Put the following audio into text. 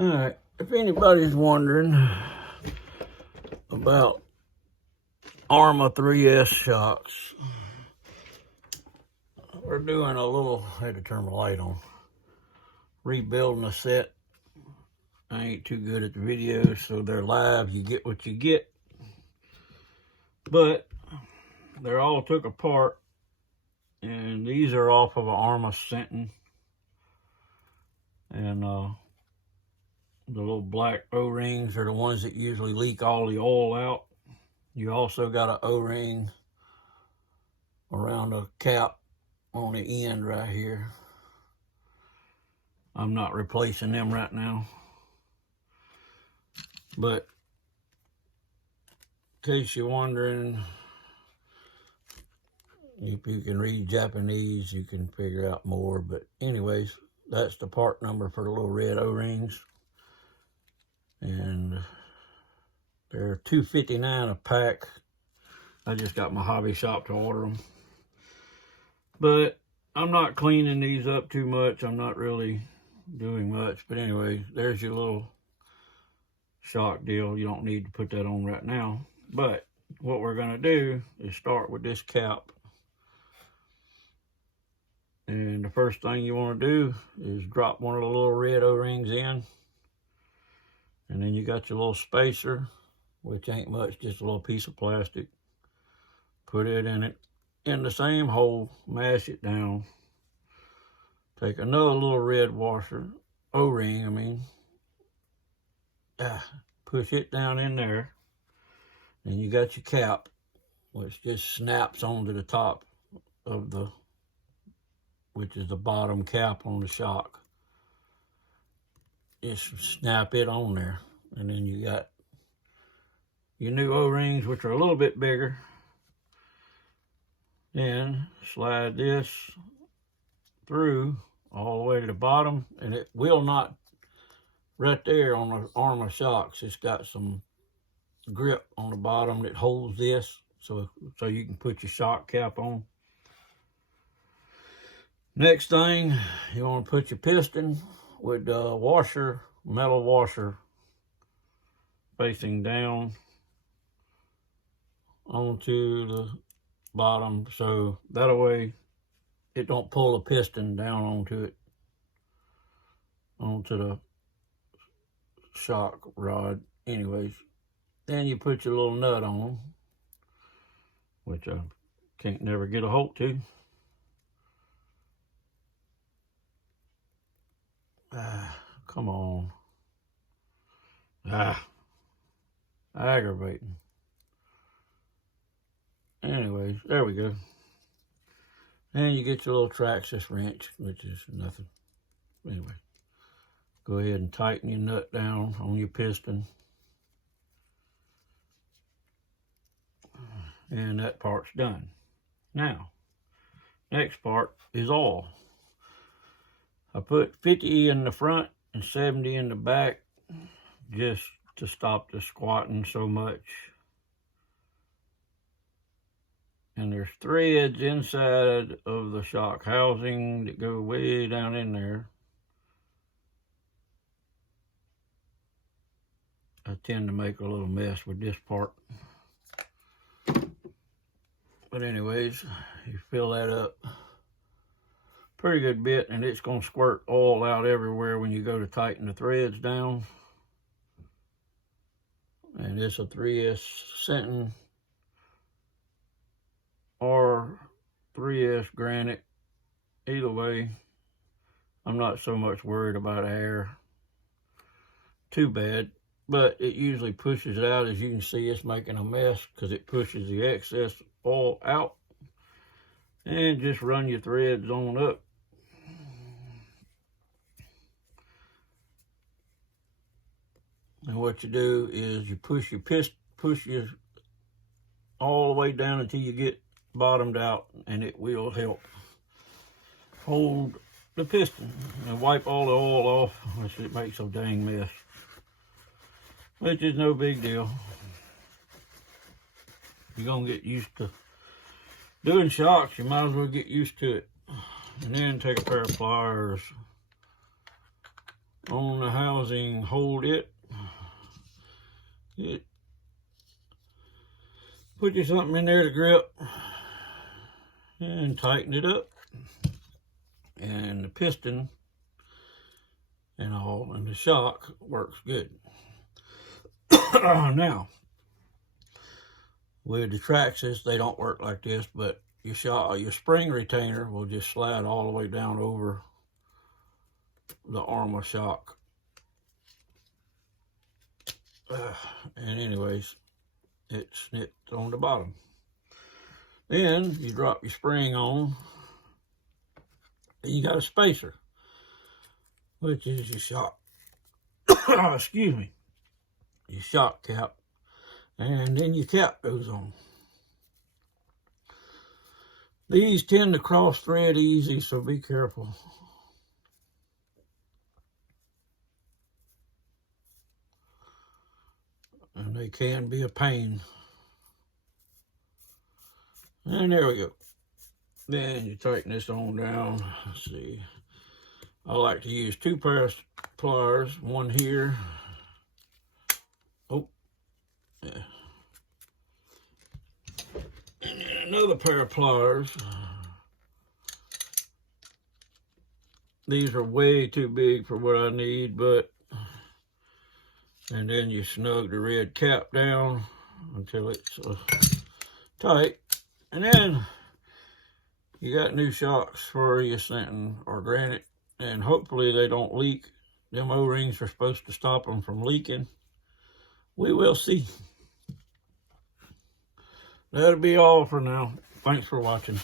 Alright, if anybody's wondering about Arrma 3S shocks, we're doing a little, I had to turn my light on, rebuilding a set. I ain't too good at the videos, so they're live, you get what you get. But they're all took apart, and these are off of an Arrma senton. And the little black O-rings are the ones that usually leak all the oil out. You also got an O-ring around the cap on the end right here. I'm not replacing them right now, but in case you're wondering, if you can read Japanese, you can figure out more. But anyways, that's the part number for the little red O-rings, and they're $2.59 a pack. I just got my hobby shop to order them, but I'm not cleaning these up too much. I'm not really doing much. But anyway, there's your little shock deal. You don't need to put that on right now, but what we're going to do is start with this cap. And the first thing you want to do is drop one of the little red O-rings in, and then you got your little spacer, which ain't much, just a little piece of plastic. Put it in the same hole, mash it down. Take another little red washer, O-ring, push it down in there. And you got your cap, which just snaps onto the top of which is the bottom cap on the shock. Just snap it on there. And then you got your new O-rings, which are a little bit bigger. Then slide this through all the way to the bottom, and it will not, right there on the Arrma shocks, it's got some grip on the bottom that holds this, so you can put your shock cap on. Next thing, you want to put your piston with the washer, metal washer, facing down onto the bottom, so that way it don't pull the piston down onto the shock rod. Anyways, then you put your little nut on, which I can't never get a hold to. Come on. Aggravating. Anyways, there we go. And you get your little Traxxas wrench, which is nothing. Anyway, go ahead and tighten your nut down on your piston. And that part's done. Now, next part is oil. I put 50 in the front and 70 in the back, just to stop the squatting so much. And there's threads inside of the shock housing that go way down in there. I tend to make a little mess with this part. But anyways, you fill that up pretty good bit, and it's going to squirt oil out everywhere when you go to tighten the threads down. And it's a 3S senton or 3S granite. Either way, I'm not so much worried about air. Too bad. But it usually pushes it out. As you can see, it's making a mess because it pushes the excess oil out. And just run your threads on up. And what you do is you push your all the way down until you get bottomed out, and it will help hold the piston and wipe all the oil off, which it makes a dang mess, which is no big deal. You're gonna get used to doing shocks, you might as well get used to it. And then take a pair of pliers on the housing hold it. Put you something in there to grip and tighten it up. And the piston and all, and the shock works good. Now, with the Traxxas, they don't work like this, but your spring retainer will just slide all the way down over the Arrma shock. And anyways, it's snipped on the bottom. Then you drop your spring on, and you got a spacer, which is your shock. Excuse me. Your shock cap, and then your cap goes on. These tend to cross thread easy, so be careful. And they can be a pain. And there we go. Then you tighten this on down. Let's see. I like to use 2 pairs of pliers, one here. Oh, yeah. And then another pair of pliers. These are way too big for what I need, but, and then you snug the red cap down until it's tight. And then you got new shocks for your senton or granite, and hopefully they don't leak. Them O-rings are supposed to stop them from leaking. We will see. That'll be all for now. Thanks for watching.